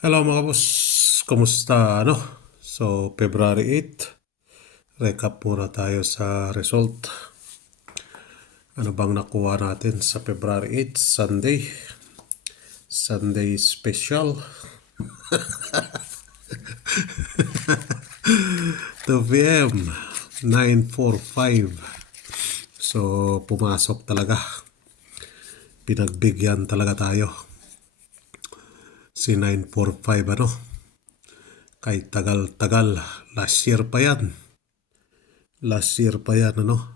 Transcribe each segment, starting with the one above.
Hello mga boss, kumusta So, February 8, recap muna tayo sa result. Ano bang nakuha natin sa February 8, Sunday? Sunday special. 2 p.m. 9:45. So, pumasok talaga. Pinagbigyan talaga tayo. Si 9:45 Kay tagal-tagal. Last year pa yan.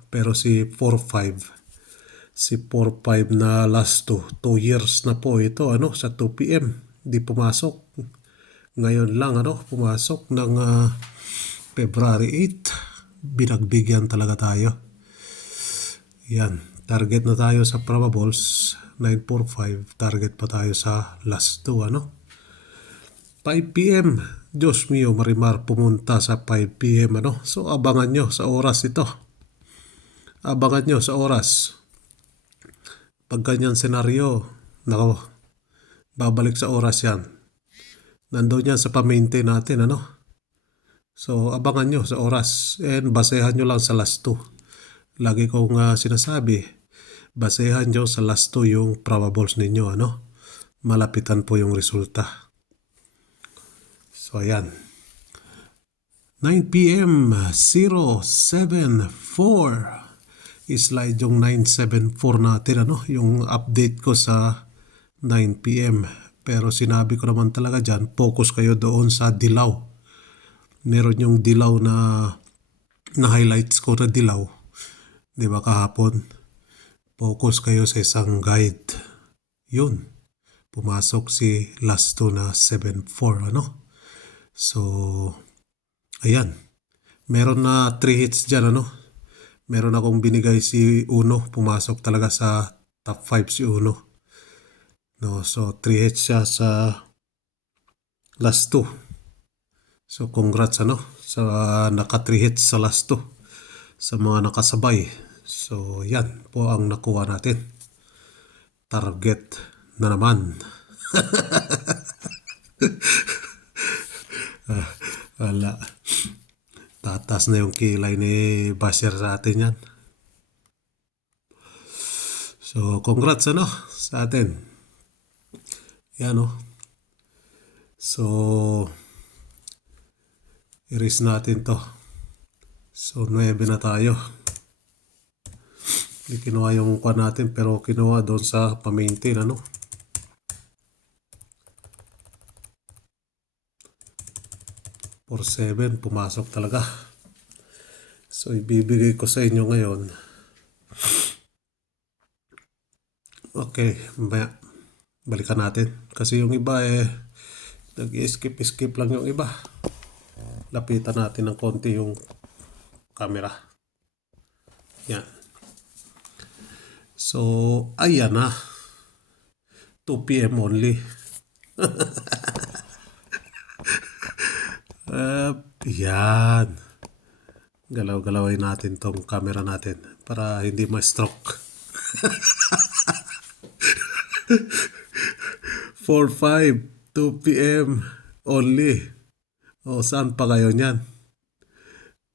Pero si 4-5 na last 2 years na po ito sa 2 p.m. Di pumasok. Ngayon lang pumasok ng February 8. Binagbigyan talaga tayo. Yan, target na tayo sa probables 945. Target pa tayo sa last 2 5 p.m. Diyos mio, Marimar pumunta sa 5 p.m. So abangan nyo sa oras ito. Abangan nyo sa oras. Pag ganyan senaryo, babalik sa oras yan. Nandoon yan sa pa-maintain natin, So, abangan nyo sa oras. And basehan nyo lang sa last 2. Lagi kong sinasabi, basehan nyo sa last 2 yung probables ninyo, Malapitan po yung resulta. So, ayan. 9 p.m. 074. I-slide yung 974 natin, Yung update ko sa 9 p.m. Pero sinabi ko naman talaga dyan, focus kayo doon sa dilaw. Meron yung dilaw na highlights ko na dilaw. Di ba kahapon? Focus kayo sa isang guide. Yun. Pumasok si last 2 na 74, So, ayan. Meron na 3 hits dyan, Meron akong binigay si Uno. Pumasok talaga sa top 5 si Uno. So, 3 hits siya sa last 2. So, congrats sa naka 3 hits sa last 2. Sa mga nakasabay. So, yan po ang nakuha natin. Target na naman. Wala. Tatas na yung kilay ni Basher sa atin yan. So, congrats sa atin. Yan So, erase natin to. So, 9 na tayo. Hindi kinuha yung kwa natin pero kinuha doon sa pa-maintain 4-7 pumasok talaga. So, ibibigay ko sa inyo ngayon. Okay, balikan natin. Kasi yung iba nag-skip lang yung iba. Lapitan natin ng konti yung camera. Yan. So, ayan na. 2 p.m. only. Yan. Galaw-galawin natin tong camera natin para hindi ma-stroke. 4-5, 2 p.m. only. O, saan pa kayo niyan?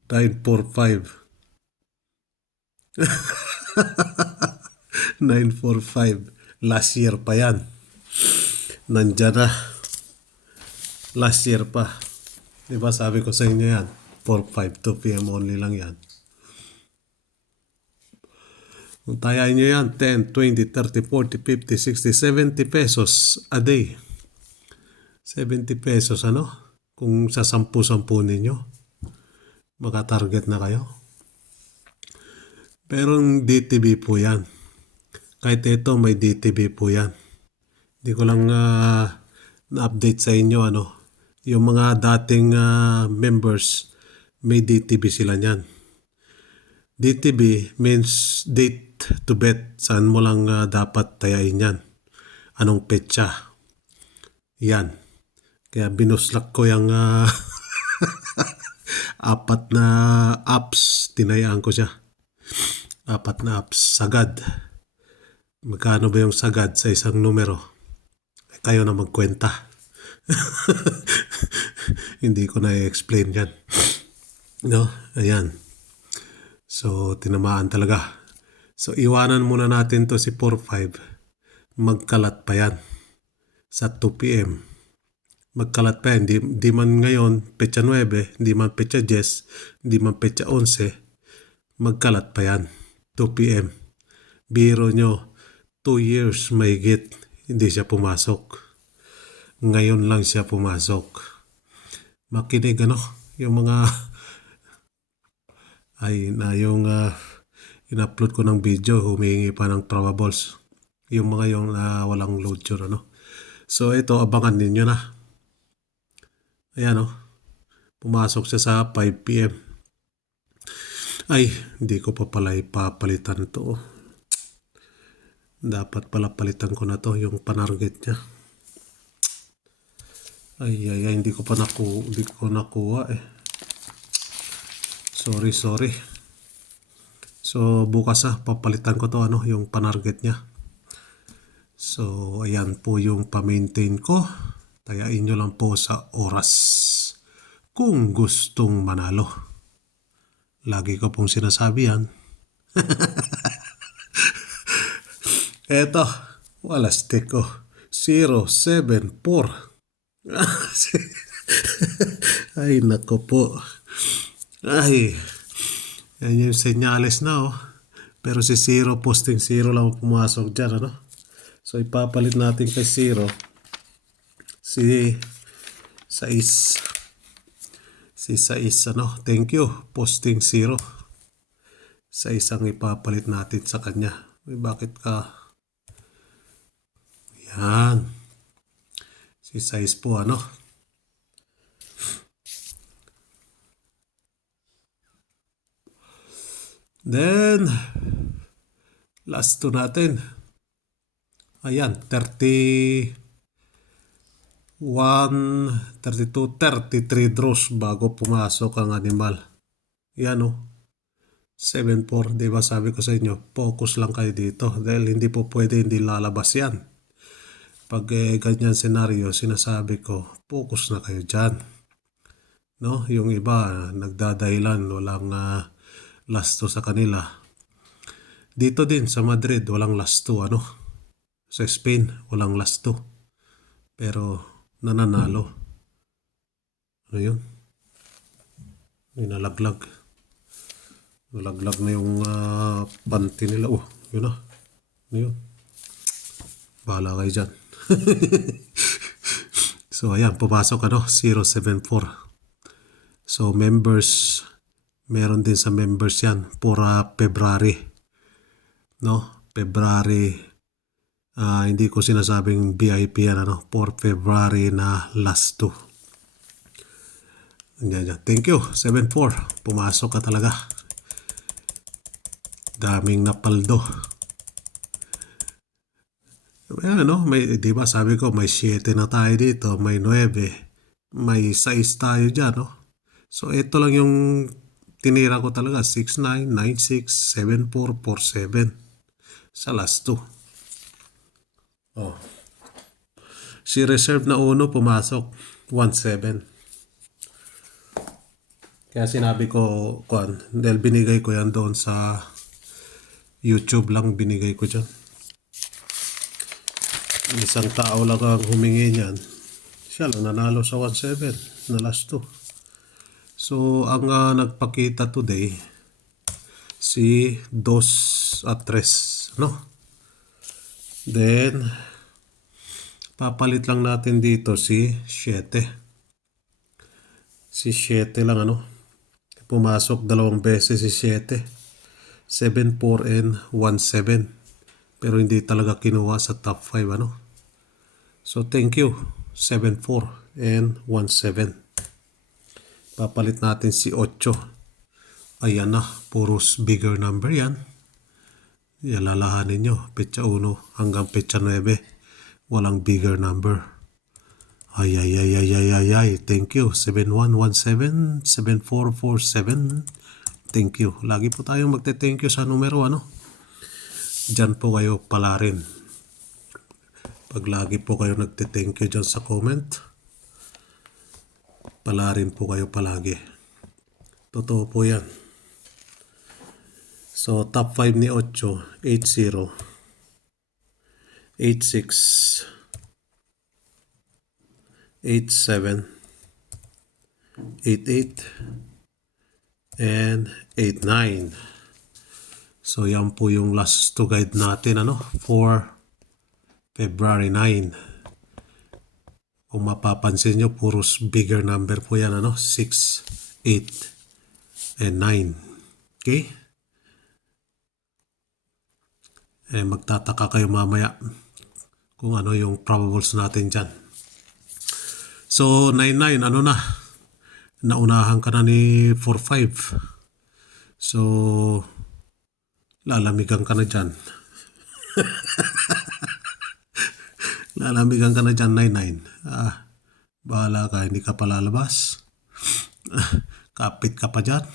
9-4-5. 9-4-5. Last year pa yan. Nandyan na. Last year pa. Diba sabi ko sa inyo yan? 4-5, 2 p.m. only lang yan. Kung tayain nyo yan, 10, 20, 30, 40, 50, 60, 70 pesos a day. 70 pesos Kung sa 10-10 ninyo, maka-target na kayo. Pero yung DTB po yan. Kahit ito may DTB po yan. Hindi ko lang na-update sa inyo yung mga dating members, may DTB sila niyan. DTB means date to bet. Saan mo lang dapat tayain yan. Anong petsa. Yan. Kaya binuslak ko yung 4 na apps. Tinayaan ko siya. 4 na apps. Sagad. Magkano ba yung sagad sa isang numero? Kayo na magkwenta. Hindi ko na i-explain yan. No? Ayan. So, tinamaan talaga. So, iwanan muna natin to si 4-5. Magkalat pa yan sa 2 p.m. Magkalat pa yan. Di man ngayon, petsa 9, di man petsa 10, di man petsa 11. Magkalat pa yan. 2 p.m. Biro nyo, 2 years mahigit, hindi siya pumasok. Ngayon lang siya pumasok. Makinig yung mga yung in-upload ko ng video, humingi pa ng probables. Yung mga yung walang load yun, So ito, abangan ninyo na. Ayan, pumasok siya sa 5 p.m. Ay, hindi ko pa pala ipapalitan to. Dapat pala palitan ko na to, yung panarget niya. Ay, hindi ko nakuha eh. Sorry. So, bukas papalitan ko to, yung panarget niya. So, ayan po yung pa-maintain ko. Tayain nyo lang po sa oras kung gustong manalo. Lagi ko pong sinasabi yan. Eto, walastik ko. 074. Ay, nako po. Ay, yan yung senyales na Pero si 0, posting 0 lang pumasok dyan, So, ipapalit natin kay 0. Si 6. Si 6, Thank you. Posting 0. 6 ang ipapalit natin sa kanya. Ay, bakit ka? Yan. Si 6 po, Then, last 2 natin. Ayan, 31, 32, 33 draws bago pumasok ang animal. Yan 7-4, diba sabi ko sa inyo, focus lang kayo dito dahil hindi po pwede hindi lalabas yan. Pag ganyan senaryo, sinasabi ko, focus na kayo dyan. Yung iba, nagdadahilan, walang last 2 sa kanila. Dito din sa Madrid, walang last 2, Sa Spain, walang last 2. Pero, nananalo. Ano yun? May nalaglag. Nalaglag na yung panty nila. Yun Ano yun? Bahala kayo dyan. So, ayan, pumasok 074. So, members, meron din sa members yan for February. February, hindi ko sinasabing VIP yan, for February na last 2. Thank you, 74. Pumasok ka talaga. Daming napaldo. Ayan, diba sabi ko, may 7 na tayo dito, may 9, may 6 tayo dyan, So, ito lang yung tinira ko talaga, 6-9, 9-6, 7-4, 4-7 sa last 2. Si reserve na uno pumasok, 1-7. Kaya sinabi ko, dahil binigay ko yan doon sa YouTube lang, binigay ko dyan. Isang tao lang ang humingi niyan. Siya lang nanalo sa 1-7 na last 2. So, ang nagpakita today, si 2 at 3, Then, papalit lang natin dito si 7. Si 7 lang, Pumasok 2 beses si 7. 7-4 and 1-7. Pero hindi talaga kinuha sa top 5, So, thank you. 7-4 and 1-7. Papalit natin si 8. Ayan na. Puros bigger number yan. Yalalahanin nyo. Petsa 1 hanggang petsa 9. Walang bigger number. Ay. Thank you. 7-1, 1-7, 7-4, 4-7. Thank you. Lagi po tayong magte-thank you sa numero, Diyan po kayo pala rin. Pag lagi po kayo nagte-thank you dyan sa comment, Pala rin po kayo palagi. Totoo po yan. So, top 5 ni Ocho, 80, 86, 87, 88, and 89. So, yan po yung last to guide natin, for February 9. Kung mapapansin nyo, puros bigger number po yan, 6, 8, and 9. Okay? Magtataka kayo mamaya kung ano yung probables natin dyan. So, 99, naunahan ka na ni 45. So, lalamigan ka na dyan. Lalamigan ka na dyan, 99. Bahala ka, hindi ka palalabas. Kapit ka pa dyan.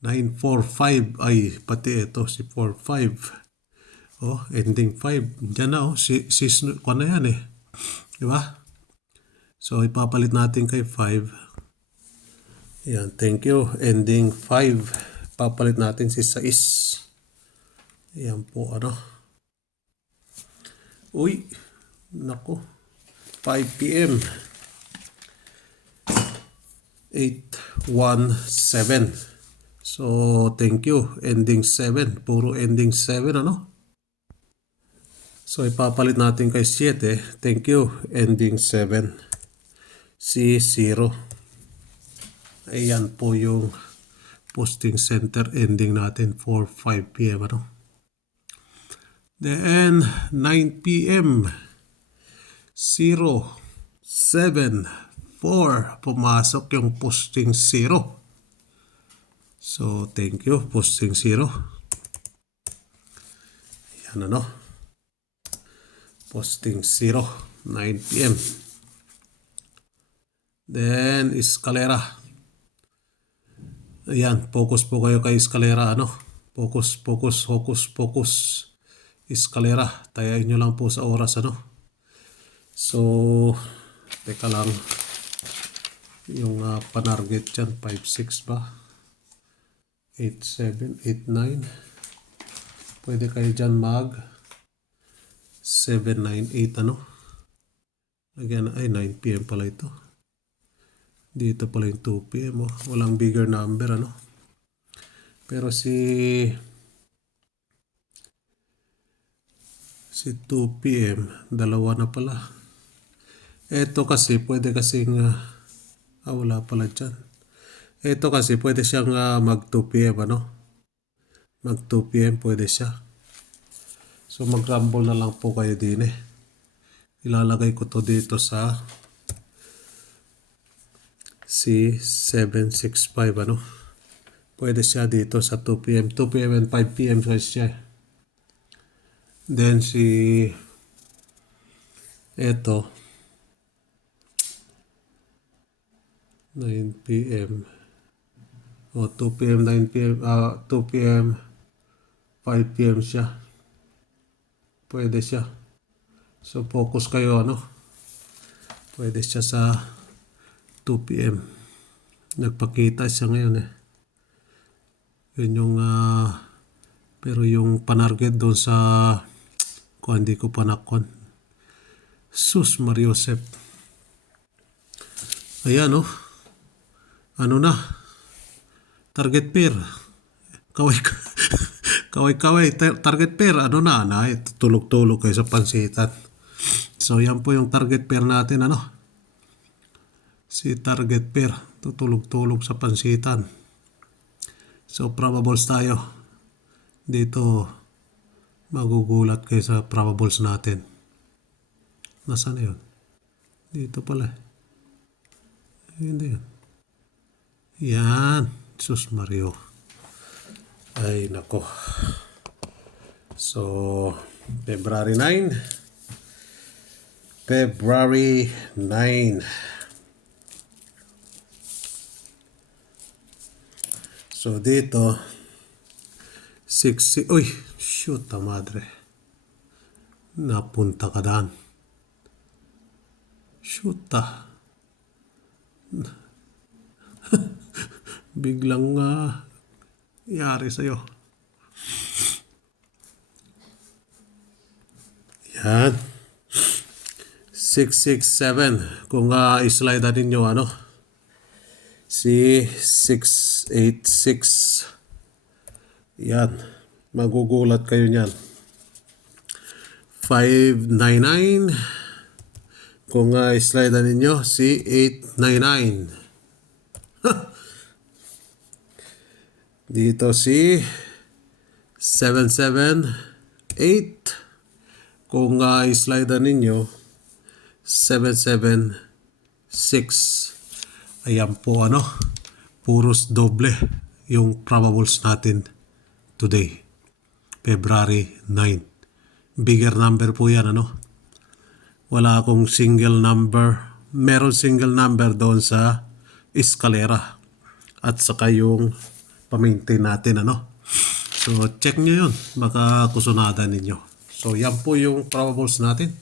945, ay, pati ito, si 45. Ending 5. Diyan na, ko na yan eh. Diba? So, ipapalit natin kay 5. Yan, thank you. Ending 5. Papalit natin si 6. Yan po, Uy, nako. 5 p.m. 817. So, thank you. Ending 7. Puro ending 7, So, ipapalit natin kay 7. Thank you. Ending 7. Si 0. Ayan po yung posting center ending natin for 5 p.m. Then, 9 p.m. 0, 7, 4. Pumasok yung posting 0. So, thank you, posting 0. Yan, posting 0, 9 p.m. Then, escalera. Ayan, focus po kayo kay escalera, Focus, focus, focus, focus. Escalera. Tayain nyo lang po sa oras, So, teka lang. Yung panarget dyan, 5-6 ba? 8-7, 8-9. Pwede kayo dyan mag 7-9-8, Again, ay 9 p.m. pala ito. Dito pala yung 2 p.m. Walang bigger number, Pero si 2 p.m. dalawa na pala. Ito kasi pwede kasing wala pala dyan. Ito kasi pwede siyang mag 2 p.m. Mag 2 p.m. pwede siya. So mag-rumble na lang po kayo din eh. Ilalagay ko to dito sa C765 Pwede siya dito sa 2 p.m. 2 p.m. and 5 p.m. siya. Then eto 9 p.m. 2 p.m. 9 p.m. 2 p.m. 5 p.m. siya. Pwede siya. So focus kayo Pwede siya sa 2 p.m. Nagpakita siya ngayon eh. Yun yung pero yung panarget doon sa hindi ko pa nakon. Sus Mariosep. Ayan na. Target pair. Kaway. Target pair. Tulog-tulog kayo sa pansitan. So yan po yung target pair natin Si target pair. Tutulog-tulog sa pansitan. So probables tayo. Dito magugulat kayo sa probables natin. Nasaan na yun? Dito pala. Hindi yan. Yan. Sus Mario. Ay nako. So February 9. February 9. So dito 6. Uy, shoot madre. Napunta ka daan. Shoot biglang yari sa'yo. Yan. 667. Kung i-slide na ninyo, si 686. Yan. Magugulat kayo niyan. 599. Kung i-slide na ninyo, si 899. Dito si 778. Kung i-slide na ninyo, 776. Ayan po puros doble yung probables natin today. February 9. Bigger number po yan Wala akong single number. Meron single number doon sa eskalera. At saka yung pamaintain natin So check nyo yun. Baka kusunada ninyo. So yan po yung probables natin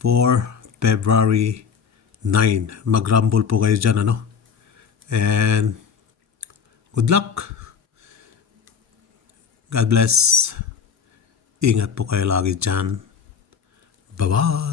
for February 9. Mag-rumble po kayo dyan And good luck. God bless. Ingat po kayo lagi dyan. Bye-bye.